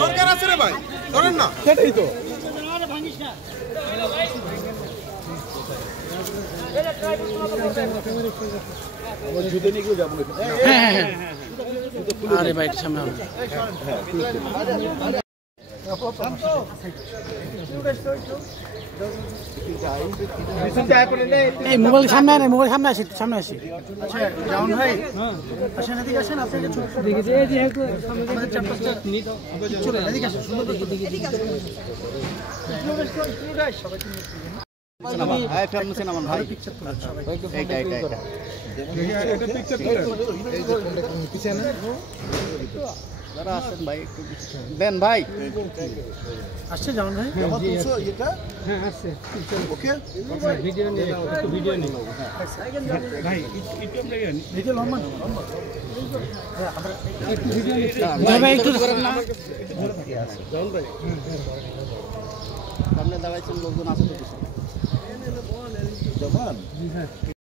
দরকার আছে রে ভাই, ধরেন না সেটাই তো। আরে ভাই সামনে এই মোবাইল সামনে আনে, মোবাইল সামনে আসি, সামনে আসি। আচ্ছা জাউন ভাই আসেন, এদিকে আসেন, আপনাকে ছোট দেখে যে এই যে আমাদের চার পাঁচটা মিনিট চলে এদিকে আসেন, সুন্দর দেখে এদিকে আসেন সবাইকে নিয়ে ভাই ফেরন সিনেমা ভাই পিকচার তুলেন সবাই এটা পিকচার তুলে এই যে কোনটা পিছনে যারা আছেন ভাই একটু দেন ভাই। আসছে জাউন ভাই? এটা হ্যাঁ আসছে ওকে ভিডিও নিয়ে একটু ভিডিও নিয়ে ভাই একটু আমরা ভিডিও লম্বা হ্যাঁ আমরা একটু ভিডিও নিয়ে ভাই একটু করেন না। জাউন ভাই সামনে দাঁড়াইছেন লোকজন আসতে জমান